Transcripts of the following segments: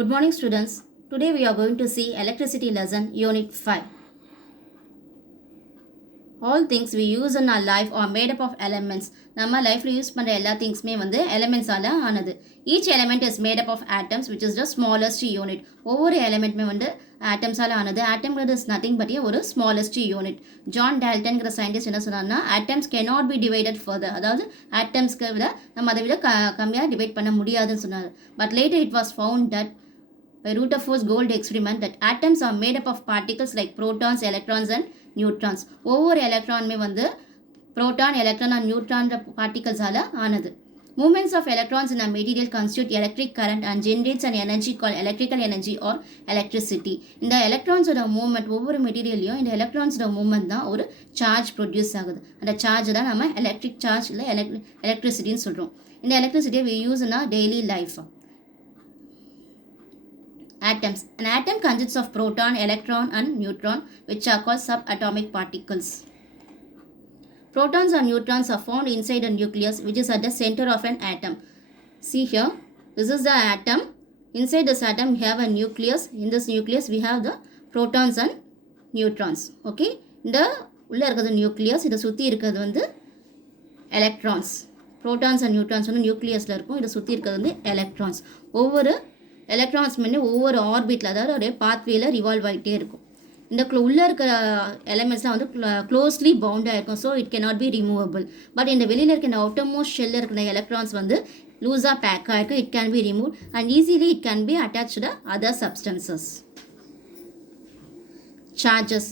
Good morning students. Today we are going to see electricity lesson unit 5. All things we use in our life are made up of elements. நம்ம லைஃப்ல யூஸ் பண்ற எல்லா திங்ஸ்மே வந்து எலிமெண்ட்ஸால ஆனது. Each element is made up of atoms which is the smallest unit. ஒவ்வொரு எலிமெண்ட்மே வந்து ஆட்டம்ஸால ஆனது. ஆட்டம்ங்கிறது is nothing but ஒரு smallest unit. ஜான் டால்டன்ங்கிற சயின்டிஸ்ட் என்ன சொன்னார்னா atoms cannot be divided further. அதாவது ஆட்டம்ஸ்க்கு விட நம்ம அதை விட கம்மியாக டிவைட் பண்ண முடியாதுன்னு சொன்னார். But later it was found that by Rutherford's gold experiment that atoms are made up of particles like protons, electrons and neutrons. ஒவ்வொரு எலக்ட்ரானுமே வந்து proton, electron and neutron particles-ஆல ஆனது. Movements of electrons in a material constitute electric current and generates an energy called electrical energy or electricity. இந்த எலக்ட்ரான்ஸோட மூவ்மெண்ட் ஒவ்வொரு மெட்டீரியல்லையும் இந்த எலக்ட்ரான்ஸோட மூவ்மெண்ட் தான் ஒரு சார்ஜ் ப்ரொடியூஸ் ஆகுது. அந்த சார்ஜ் தான் நம்ம எலக்ட்ரிக் சார்ஜ் இல்லை எலக்ட்ரிசிட்டின்னு சொல்கிறோம். இந்த எலக்ட்ரிசிட்டியை we use in our daily life. Atoms. An atom consists of proton, electron and neutron which are called subatomic particles. Protons and neutrons are found inside a nucleus which is at the center of an atom. See here, this is the atom. Inside this atom we have a nucleus. In this nucleus we have the protons and neutrons. Okay, இந்த உள்ள இருக்கிறது நியூக்ளியஸ், இதை சுற்றி இருக்கிறது வந்து electrons. Protons and neutrons வந்து நியூக்ளியஸில் இருக்கும், இதை சுற்றி இருக்கிறது வந்து எலக்ட்ரான்ஸ். ஒவ்வொரு எலக்ட்ரான்ஸ் வந்து ஒவ்வொரு ஆர்பிட்டில், அதாவது ஒரு பாத்வேல ரிவால்வ் ஆகிட்டே இருக்கும். இந்த உள்ளே இருக்கிற எலமெண்ட்ஸ்லாம் வந்து க்ளோஸ்லி பவுண்டாக இருக்கும், so it cannot be removable. But இந்த வெளியில் இருக்கிற இந்த அவுட்டர்மோஸ்ட் ஷெல்லில் இருக்கிற எலக்ட்ரான்ஸ் வந்து லூஸாக பேக் ஆகிருக்கும். It can be remove and easily it can be attached other substances. Charges.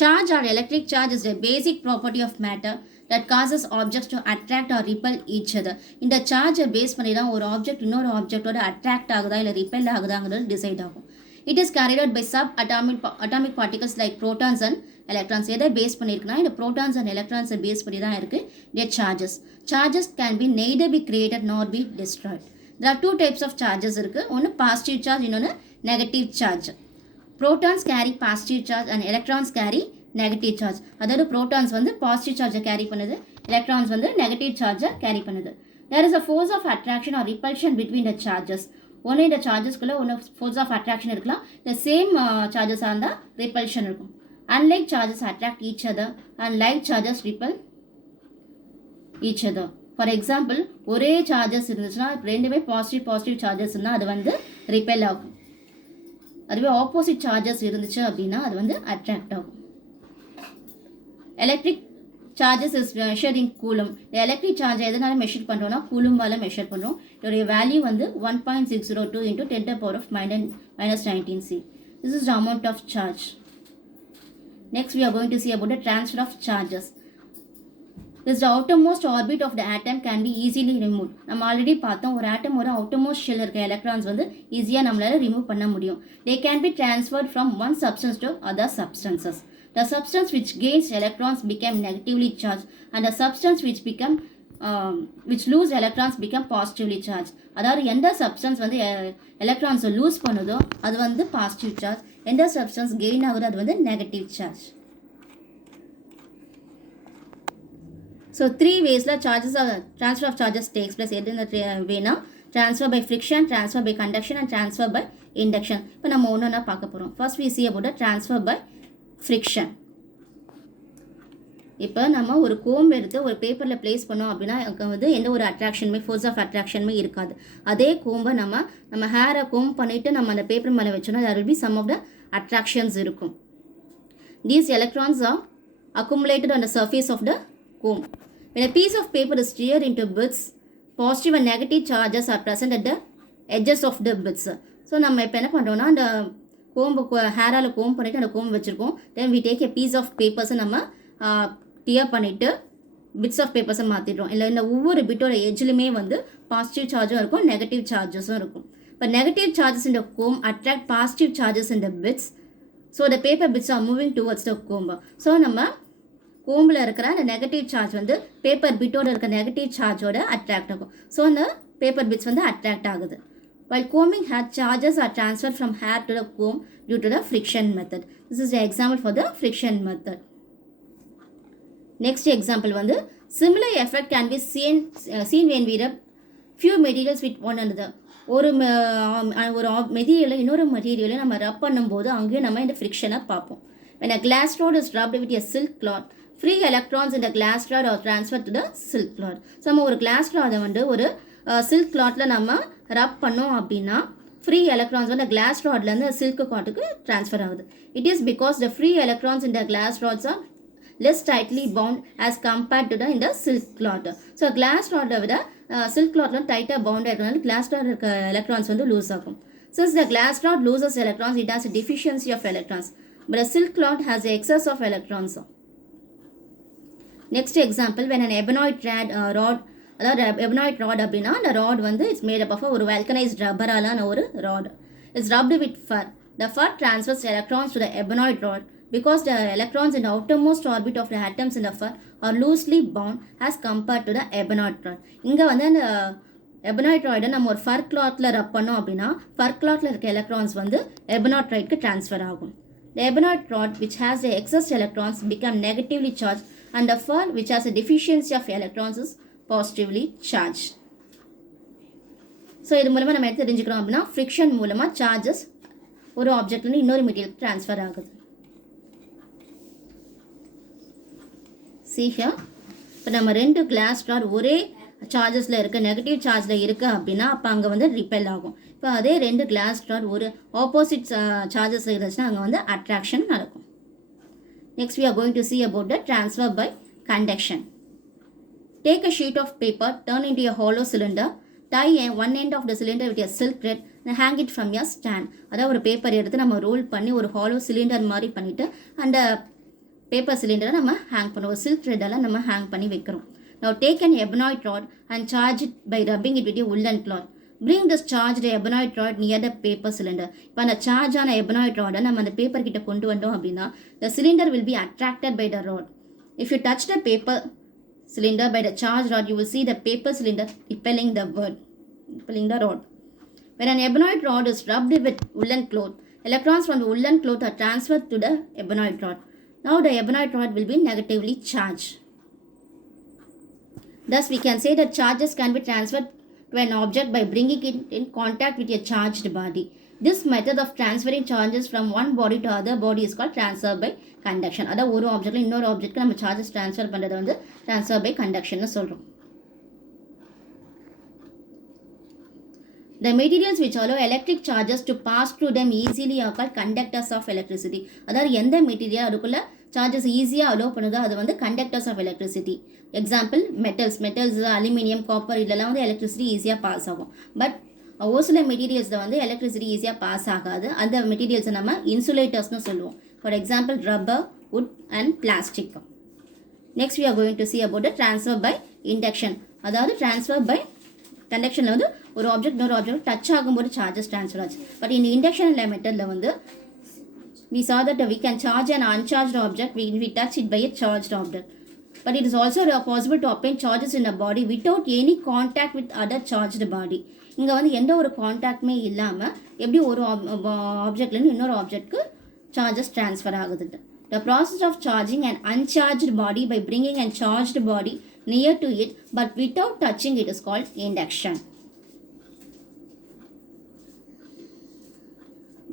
Charge or electric charge is a basic property of matter that causes objects to attract or repel each other. இந்த சார்ஜை பேஸ் பண்ணி தான் ஒரு ஆப்ஜெக்ட் இன்னொரு ஆப்ஜெக்டோட attract ஆகுதா இல்லை repel ஆகுதாங்கிறது டிசைட் ஆகும். It is carried out by subatomic particles like protons and electrons. எதை பேஸ் பண்ணியிருக்குன்னா இந்த ப்ரோட்டான்ஸ் அண்ட் எலக்ட்ரான்ஸை பேஸ் பண்ணி தான் இருக்குது இந்த charges. Charges can be neither be created nor be destroyed. there are two types of charges இருக்குது. ஒன்று பாசிட்டிவ் சார்ஜ், இன்னொன்று negative charge. Protons carry positive charge and electrons carry negative charge. அதாவது protons வந்து positive charge கேரி பண்ணுது, electrons வந்து negative charge carry பண்ணுது. There is a force of attraction or repulsion between the charges. ஒன்று இந்த சார்ஜஸ்க்குள்ள ஒன்று force of attraction இருக்கலாம், the same charges இருந்தால் repulsion இருக்கும். Unlike charges attract each other and like charges repel each other. For example, ஒரே charges இருந்துச்சுன்னா ரெண்டுமே பாசிட்டிவ் சார்ஜஸ் இருந்தால் அது வந்து repel ஆகும். அதுவே ஆப்போசிட் சார்ஜஸ் இருந்துச்சு அப்படின்னா அது வந்து அட்ராக்ட் ஆகும். எலக்ட்ரிக் சார்ஜஸ் இஸ் மெஷர்ட் இன் கூலும். இந்த எலக்ட்ரிக் சார்ஜ் எதனால மெஷர் பண்ணுறோம்னா கூலும்பால் மெஷர் பண்ணுறோம். இதோடைய வேல்யூ வந்து 1.602 into 10 to the power of minus 19 C. This is the amount of charge. Next we are going to see about the transfer of charges. This the outermost orbit of the atom can be easily removed. நம்ம ஆல்ரெடி பார்த்தோம், ஒரு ஆட்டம் ஒரு outermost shell இருக்க electrons வந்து ஈஸியாக நம்மளால ரிமூவ் பண்ண முடியும். They can be transferred from one substance to other substances. The substance which gains electrons become negatively charged and the substance which lose electrons become positively charged. அதாவது எந்த சப்ஸ்டன்ஸ் வந்து எலக்ட்ரான்ஸை லூஸ் பண்ணுதோ அது வந்து பாசிட்டிவ் சார்ஜ், எந்த சப்ஸ்டன்ஸ் கெயின் ஆகுதோ அது வந்து negative charge. So three ways la transfer of charges takes place. எதுன்னு வேணா transfer by friction, transfer by conduction and transfer by induction. இப்போ நம்ம ஒன்றா பார்க்க போகிறோம். First we see about the transfer by friction. இப்போ நம்ம ஒரு கோம்பு எடுத்து ஒரு பேப்பரில் பிளேஸ் பண்ணோம் அப்படின்னா வந்து எந்த ஒரு அட்ராக்ஷனுமே ஃபோர்ஸ் ஆஃப் அட்ராக்ஷனுமே இருக்காது. அதே கோம்பை நம்ம ஹேரை கோம் பண்ணிவிட்டு நம்ம அந்த பேப்பர் மேலே வச்சோன்னா there will be some of the attractions இருக்கும். These electrons are accumulated on the surface of the comb. When a piece of paper is teared into bits, positive and negative charges are present at the edges of the bits. So நம்ம இப்போ என்ன பண்ணுறோம்னா அந்த கோம்பு ஹேரால் கோம் பண்ணிவிட்டு அந்த comb வச்சுருக்கோம். Then we take a piece of பேப்பர்ஸை நம்ம டியர் பண்ணிவிட்டு பிட்ஸ் ஆஃப் பேப்பர்ஸை மாற்றிடுறோம். இல்லை இந்த ஒவ்வொரு பிட்டோட எஜ்ஜிலுமே வந்து பாசிட்டிவ் சார்ஜும் இருக்கும், நெகட்டிவ் சார்ஜஸும் இருக்கும். இப்போ நெகட்டிவ் சார்ஜஸ் இந்த கோம் அட்ராக்ட் பாசிட்டிவ் சார்ஜஸ் இந்த bits. So the paper bits are moving towards the comb. So நம்ம கோம்பில் இருக்கிற அந்த நெகட்டிவ் சார்ஜ் வந்து பேப்பர் பிட்டோட இருக்க நெகட்டிவ் சார்ஜோட அட்ராக்ட் ஆகும். ஸோ அந்த பேப்பர் பிட்ஸ் வந்து அட்ராக்ட் ஆகுது. While combing hair, charges are transferred from hair to the comb due to the friction method. This is the example for the friction method. Next example வந்து similar effect can be seen when we rub few materials with one another. ஒரு ஒரு மெட்டீரியலை இன்னொரு மெட்டீரியலை நம்ம ரப் பண்ணும்போது அங்கேயும் நம்ம இந்த ஃப்ரிக்ஷனை பார்ப்போம். when a glass rod is rubbed with a silk cloth, free electrons in the glass rod are transferred to the silk cloth. So நம்ம ஒரு glass rod வந்து ஒரு சில்க் கிளாத்தில் நம்ம ரப் பண்ணோம் அப்படின்னா ஃப்ரீ எலக்ட்ரான்ஸ் வந்து கிளாஸ் ராட்லேருந்து சில்க் காட்டுக்கு ட்ரான்ஸ்ஃபர் ஆகுது. It is because the free electrons இந்த glass rods are less tightly bound as compared to the silk cloth. So glass ராட்டை விட சில்க் கிளாத்லாம் டைட்டாக பவுண்ட் ஆகிருக்கனால கிளாஸ் ராட் இருக்க எலக்ட்ரான்ஸ் வந்து லூஸ் ஆகும். Since the glass rod loses electrons, it has a deficiency of electrons, but a silk cloth has an excess of electrons. Next example, when an ebenoid rod அதாவது ebenoid rod அப்படின்னா அந்த ராட் வந்து it's made up of ஒரு vulcanised ரப்பராலான ஒரு rod. It's rubbed with fur. The fur transfers electrons to the ebenoid rod because the electrons in the outermost orbit of the atoms in the fur are loosely bound as compared to the ebenoid rod. இங்கே வந்து அந்த ebenoid rod நம்ம ஒரு ஃபர் கிளாத்தில் ரப் பண்ணோம் அப்படின்னா ஃபர் கிளாத்தில் இருக்க எலக்ட்ரான்ஸ் வந்து ebenoid rodக்கு ட்ரான்ஸ்ஃபர் ஆகும். The ebenoid rod which has the excess electrons become negatively charged and the fur which has a deficiency of electrons is positively charged. So இது மூலமாக நம்ம எடுத்து தெரிஞ்சுக்கிறோம் அப்படின்னா ஃப்ரிக்ஷன் மூலமாக சார்ஜஸ் ஒரு ஆப்ஜெக்ட்லேருந்து இன்னொரு மெட்டீரியல் ட்ரான்ஸ்ஃபர் ஆகுது. See here, இப்போ நம்ம ரெண்டு கிளாஸ் ராட் ஒரே சார்ஜஸில் இருக்க நெகட்டிவ் சார்ஜில் இருக்குது அப்படின்னா அப்போ அங்கே வந்து ரிப்பெல் ஆகும். இப்போ அதே ரெண்டு கிளாஸ் ராட் ஒரு ஆப்போசிட் சார்ஜஸ் இருந்துச்சுன்னா அங்கே வந்து அட்ராக்ஷன் நடக்கும். Next we are going to see about the transfer by conduction. Take a sheet of paper, turn into a hollow cylinder, tie one end of the cylinder with a silk thread and hang it from your stand. அதாவது ஒரு பேப்பர் எடுத்து நம்ம ரோல் பண்ணி ஒரு hollow cylinder மாதிரி பண்ணிவிட்டு அந்த பேப்பர் சிலிண்டரை நம்ம ஹேங் பண்ணுவோம். சில்க் த்ரெட்டெல்லாம் நம்ம ஹேங் பண்ணி வைக்கிறோம். Now take an ebenoid rod and charge it by rubbing it with a woolen cloth. Bring this charged ebenoid rod near the paper cylinder. இப்போ அந்த சார்ஜான ebenoid rod நம்ம அந்த பேப்பர் கிட்ட கொண்டு வந்தோம் அப்படின்னா the cylinder will be attracted by the rod. If you touch the paper cylinder by the charged rod, you will see the paper cylinder repelling the rod. When an ebenoid rod is rubbed with woolen cloth, electrons from the woolen cloth are transferred to the ebenoid rod. Now the ebenoid rod will be negatively charged. Thus we can say that charges can be transferred to an object by bringing it in contact with a charged body. This method of transferring charges from one body to other body is called transfer by conduction. அதாவது ஒரு ஆப்ஜெக்ட்ல இன்னொரு ஆப்ஜெக்ட்க்கு நம்ம charges transfer பண்ணுறது வந்து transfer by conduction சொல்கிறோம். The materials which allow electric charges to pass through them easily are called conductors of electricity. அதாவது எந்த மெட்டீரியல் அதுக்குள்ள சார்ஜஸ் ஈஸியாக அலோவ் பண்ணுதோ அது வந்து conductors of electricity. Example metals aluminium copper இதெல்லாம் வந்து எலக்ட்ரிசிட்டி ஈஸியாக பாஸ் ஆகும். பட் ஒரு சில மெட்டீரியல்ஸில் வந்து எலக்ட்ரிசிட்டி ஈஸியாக பாஸ் ஆகாது. அந்த மெட்டீரியல்ஸை நம்ம இன்சுலேட்டர்ஸ்னு சொல்லுவோம். For example rubber, wood and plastic. Next we are going to see about the transfer by induction. அதாவது transfer by கண்டக்ஷனில் வந்து ஒரு ஆப்ஜெக்ட் இன்னொரு ஆப்ஜெக்ட் டச் ஆகும்போது சார்ஜஸ் ட்ரான்ஸ்ஃபர் ஆச்சு. பட் இந்த இண்டக்ஷன் மெத்தடில் வந்து we saw that we can charge an uncharged object when we touch it by a charged object. But it is also possible to obtain charges in a body without any contact with other charged body. இங்கே வந்து எந்த ஒரு கான்டாக்டுமே இல்லாமல் எப்படி ஒரு ஆப்ஜெக்ட்லேருந்து இன்னொரு ஆப்ஜெக்ட்க்கு சார்ஜஸ் ட்ரான்ஸ்ஃபர் ஆகுது. The process of charging an uncharged body by bringing a charged body near to it but without touching it is called induction.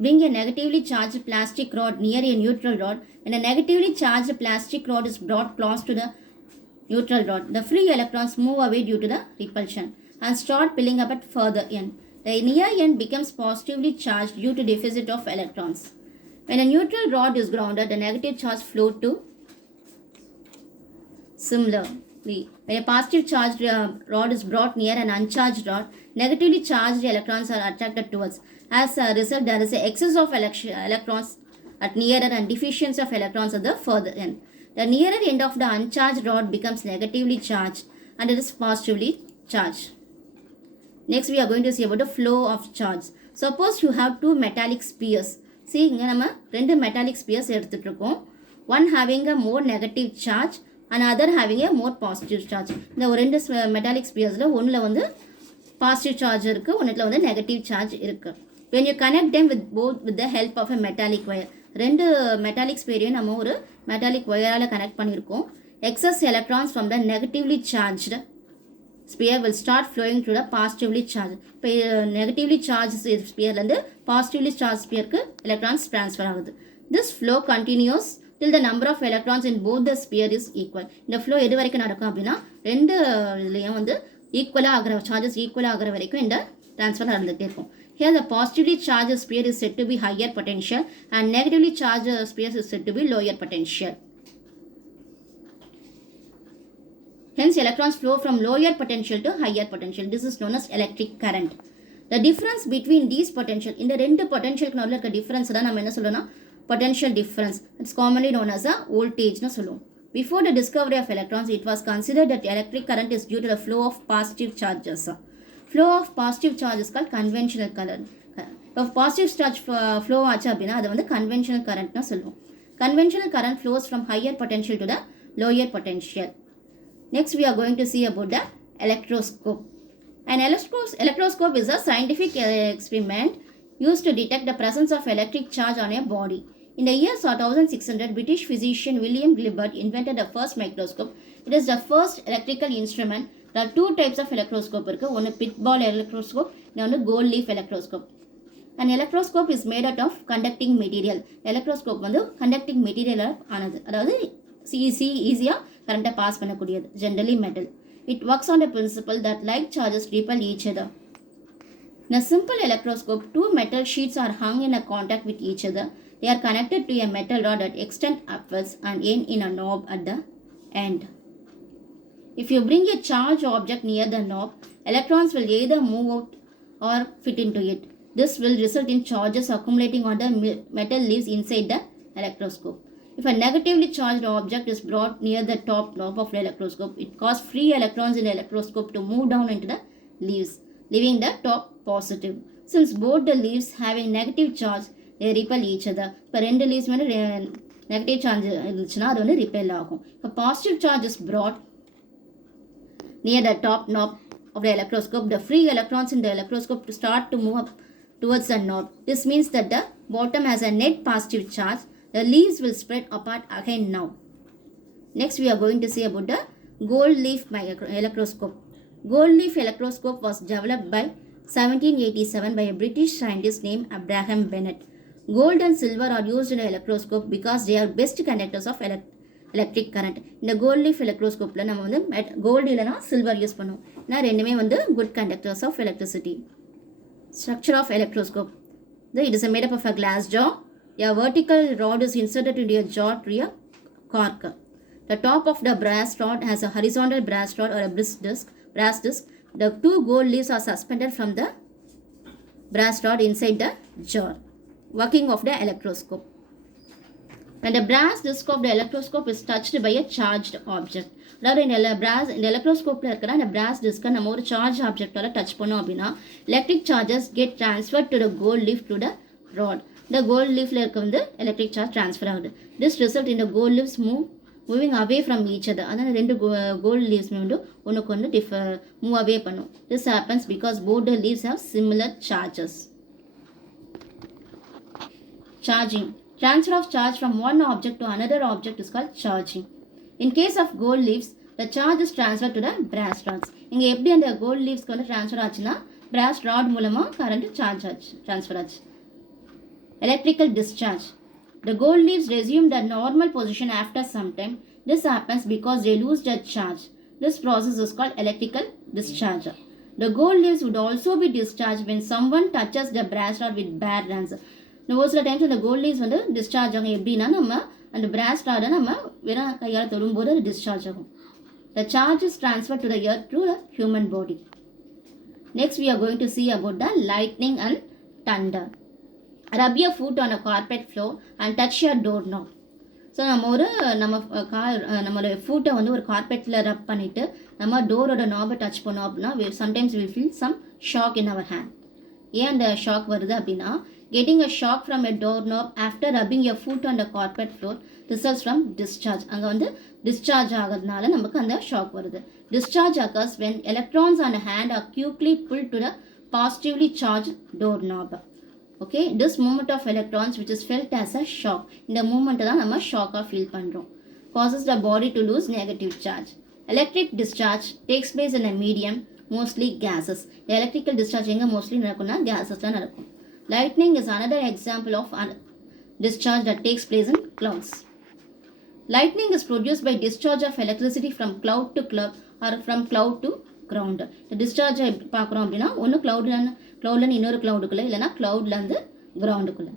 Bring a negatively charged plastic rod near a neutral rod. When a negatively charged plastic rod is brought close to the neutral rod, the free electrons move away due to the repulsion and start piling up at further end. The near end becomes positively charged due to deficit of electrons. When a neutral rod is grounded, the negative charge flow to similarly. When a positive charged rod is brought near an uncharged rod, negatively charged electrons are attracted towards. As a result, there is an excess of electrons at nearer and deficiency of electrons at the further end. The nearer end of the uncharged rod becomes negatively charged and it is positively charged. Next, we are going to see about the flow of charge. Suppose you have two metallic spheres. See, இங்கே நம்ம ரெண்டு metallic spheres எடுத்துட்டு இருக்கோம். One having a more negative charge and other having a more positive charge. இந்த ஒரு ரெண்டு metallic spheresல ஒன்றில் வந்து positive charge இருக்குது, ஒன்றில் வந்து negative charge இருக்குது. When you connect them with the help of a metallic wire, ரெண்டு metallic sphereயும் நம்ம ஒரு metallic wireால கனெக்ட் பண்ணியிருக்கோம். Excess electrons from the negatively charged sphere will start flowing through the positively charged. இப்போ negatively charged sphereலேருந்து positively charged sphereக்கு electrons transfer ஆகுது. This flow continues till the number of electrons in both the sphere is equal. இந்த flow எது வரைக்கும் நடக்கும் அப்படின்னா ரெண்டு இதுலேயும் வந்து ஈக்குவலாக ஆகிற சார்ஜஸ் ஈக்குவலாக ஆகிற வரைக்கும் இந்த ட்ரான்ஸ்ஃபர் நடந்துகிட்டே இருக்கும். Here the positively charged sphere is said to be higher potential and negatively charged sphere is said to be lower potential. Hence, electrons flow from lower potential to higher potential. This is known as electric current. The difference between these potential, in the ரெண்டு potential நடுவில் இருக்க difference தான் நம்ம என்ன சொல்லணும்னா potential difference. It's commonly known as a voltage னு சொல்லுவோம். Before the discovery of electrons, it was considered that electric current is due to the flow of positive charges. Flow of positive charge is called conventional current. இப்போ positive charge flow ஆச்சு அப்படின்னா அது வந்து conventional current னு சொல்லுவோம். Conventional current flows from higher potential to the lower potential. Next, we are going to see about the electroscope. An electroscope is a scientific experiment used to detect the presence of electric charge on a body. In the year 1600, British physician William Gilbert invented the first microscope. It is the first electrical instrument. There are two types of electroscope. One is pit ball electroscope, another gold leaf electroscope. An electroscope is made out of conducting material. Electroscope வந்து conducting material ஆனது, அதாவது ஈஸியாக கரண்ட்டை பாஸ் பண்ணக்கூடியது, generally metal. It works on the principle that like charges repel each other. In a simple electroscope, two metal sheets are hung in a contact with each other. They are connected to a metal rod that extends upwards and end in a knob at the end. If you bring a charged object near the knob, electrons will either move out or fit into it. This will result in charges accumulating on the metal leaves inside the electroscope. If a negatively charged object is brought near the top knob of the electroscope, it causes free electrons in the electroscope to move down into the leaves, leaving the top positive. Since both the leaves having negative charge, they repel each other. இப்போ ரெண்டு லீவ்ஸ் வந்து negative charge இருந்துச்சுன்னா அது வந்து ரிப்பெல் ஆகும். இப்போ positive charge is brought near the top knob of the electroscope, the free electrons in the electroscope to start to move up towards the knob. This means that the bottom has a net positive charge. The leaves will spread apart again now. Next, we are going to see about the gold leaf electroscope. Gold leaf electroscope was developed by 1787 by a British scientist named Abraham Bennett. Gold and silver are used in the electroscope because they are best conductors of electric current. இந்த gold leaf electroscope நம்ம வந்து gold இல்லைனா silver use பண்ணுவோம். ஏன்னா ரெண்டுமே வந்து good conductors of electricity. Structure of electroscope. It is made up of a glass jaw. A vertical rod is inserted into a jaw through a cork. The top of the brass rod has a horizontal brass rod or a brass disc. The two gold leaves are suspended from the brass rod inside the jar. Working of the electroscope. When the brass disc of the electroscope is touched by a charged object. அதாவது இந்த எலக்ட்ரோஸ்கோப்பில் இருக்கிற அந்த பிராஸ் டிஸ்கை நம்ம ஒரு சார்ஜ் ஆப்ஜெக்டால் touch பண்ணோம் அப்படின்னா electric charges get transfer to the gold leaf to the rod. இந்த கோல்ட் லீஃபில் இருக்க வந்து எலக்ட்ரிக் சார்ஜ் ட்ரான்ஸ்ஃபர் ஆகுது. திஸ் ரிசல்ட் இந்த gold leaves moving away from each other. அதனால் ரெண்டு கோல்ட் லீவ்ஸ்மே வந்து ஒன்றுக்கு ஒன்று மூவ் அவே பண்ணும். This happens because both the leaves have similar charges. Charging. Transfer of charge from one object to another object is called charging. In case of gold leaves, the charge is transferred to the brass rods. இங்கே எப்படி அந்த கோல்ட் லீவ்ஸ்க்கு வந்து ட்ரான்ஸ்ஃபர் ஆச்சுன்னா பிராஸ் ராட் மூலமாக current transfer ஆச்சு. Electrical discharge. The gold leaves resume their normal position after some time. This happens because they lose their charge. This process is called electrical discharge. The gold leaves would also be discharged when someone touches the brass rod with bare hands. ஒரு சில டைம்ஸ் அந்த gold leaves வந்து டிஸ்சார்ஜ் ஆகும். எப்படின்னா நம்ம அந்த பிராஸ் ராடை நம்ம வெறும் கையால் தொடும்போது அது டிஸ்சார்ஜ் ஆகும். The charge is transferred to the earth through the human body. Next, we are going to see about the lightning and thunder. Rub your foot on a carpet floor and touch your doorknob. So நம்மளோட ஃபுட்டை வந்து ஒரு கார்பெட்டில் ரப் பண்ணிவிட்டு நம்ம டோரோட நாபை touch பண்ணோம் அப்படின்னா sometimes will feel some shock in our hand. ஏன் அந்த ஷாக் வருது அப்படின்னா getting a shock from a doorknob after rubbing your foot on the carpet floor results from discharge. அங்கே வந்து டிஸ்சார்ஜ் ஆகிறதுனால நமக்கு அந்த ஷாக் வருது. Discharge occurs when electrons on a hand are quickly pulled to the positively charged doorknob. Okay, this movement of electrons which is felt as a shock. இந்த மூமெண்ட்டை தான் நம்ம ஷாக்காக ஃபீல் பண்ணுறோம். Causes the body to lose negative charge. Electric discharge takes place in a medium, mostly gases. The electrical discharge எங்க mostly நடக்கும்னா gases தான் நடக்கும். Lightning is another example of discharge that takes place in clouds. Lightning is produced by discharge of electricity from cloud to cloud or from cloud to ground. இந்த discharge பார்க்குறோம் அப்படின்னா ஒன்று cloudல இன்னொரு cloudக்குள்ள இல்லைனா cloudலேருந்து groundக்குள்ள.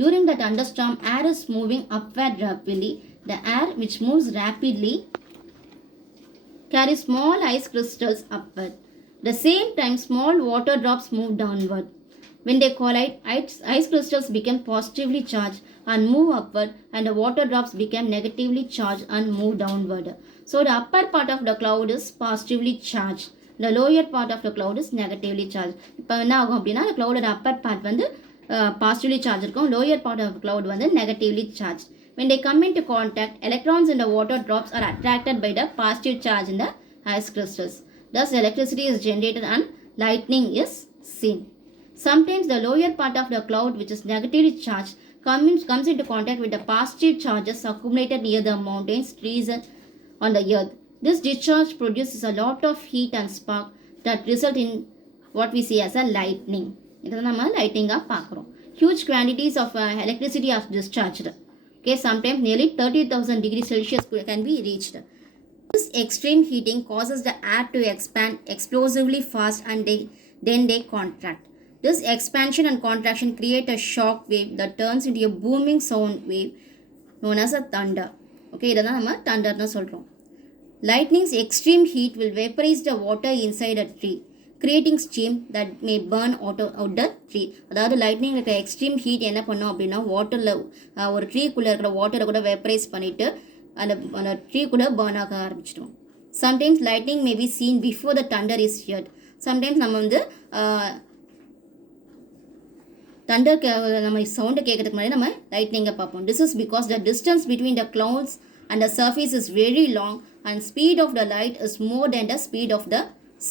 During that thunderstorm, air is moving upward rapidly. The air which moves rapidly carries small ice crystals upward. At the same time, small water drops move downward. When they collide, ice crystals become positively charged and move upward, and the water drops become negatively charged and move downward. So the upper part of the cloud is positively charged. The lower part of the cloud is negatively charged. இப்போ என்ன ஆகும் அப்படின்னா the cloud upper part வந்து positively charged இருக்கும், lower part of the cloud வந்து negatively charged. When they come into contact, electrons in the water drops are attracted by the positive charge in the ice crystals. Thus, electricity is generated and lightning is seen. Sometimes the lower part of the cloud, which is negatively charged, comes into contact with the positive charges accumulated near the mountains, trees, and on the earth. This discharge produces a lot of heat and spark that result in what we see as a lightning. இதை நம்ம லைட்டிங்காக பார்க்குறோம். Huge quantities of electricity are discharged. Okay, sometimes nearly 30,000 degrees Celsius can be reached. This extreme heating causes the air to expand explosively fast and then they contract. This expansion and contraction create a shock wave that turns into a booming sound wave known as a thunder. Okay, இதை தான் நம்ம thunderன்னு சொல்கிறோம். Lightning's extreme heat will vaporize the water inside a tree, creating steam that may burn out the tree. அதாவது லைட்னிங் இருக்கிற extreme heat என்ன பண்ணும் அப்படின்னா வாட்டரில் ஒரு ட்ரீக்குள்ளே இருக்கிற வாட்டரை கூட வெப்பரைஸ் பண்ணிவிட்டு அந்த ட்ரீ கூட பேர்ன் ஆக ஆரம்பிச்சிடும். Sometimes lightning may be seen before the Thunder is heard. Sometimes நம்ம வந்து தண்டர் நம்ம சவுண்டை கேட்கறதுக்கு முன்னாடி நம்ம லைட்னிங்கை பார்ப்போம். This is because the distance between the clouds and the surface is very long and speed of the light is more than the speed of the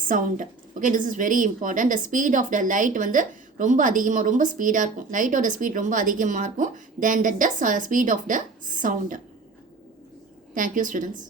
sound. Okay, this is very important. The speed of the light வந்து ரொம்ப ஸ்பீடாக இருக்கும். லைட்டோட ஸ்பீட் ரொம்ப அதிகமாக இருக்கும் than the speed of the sound. Thank you, students.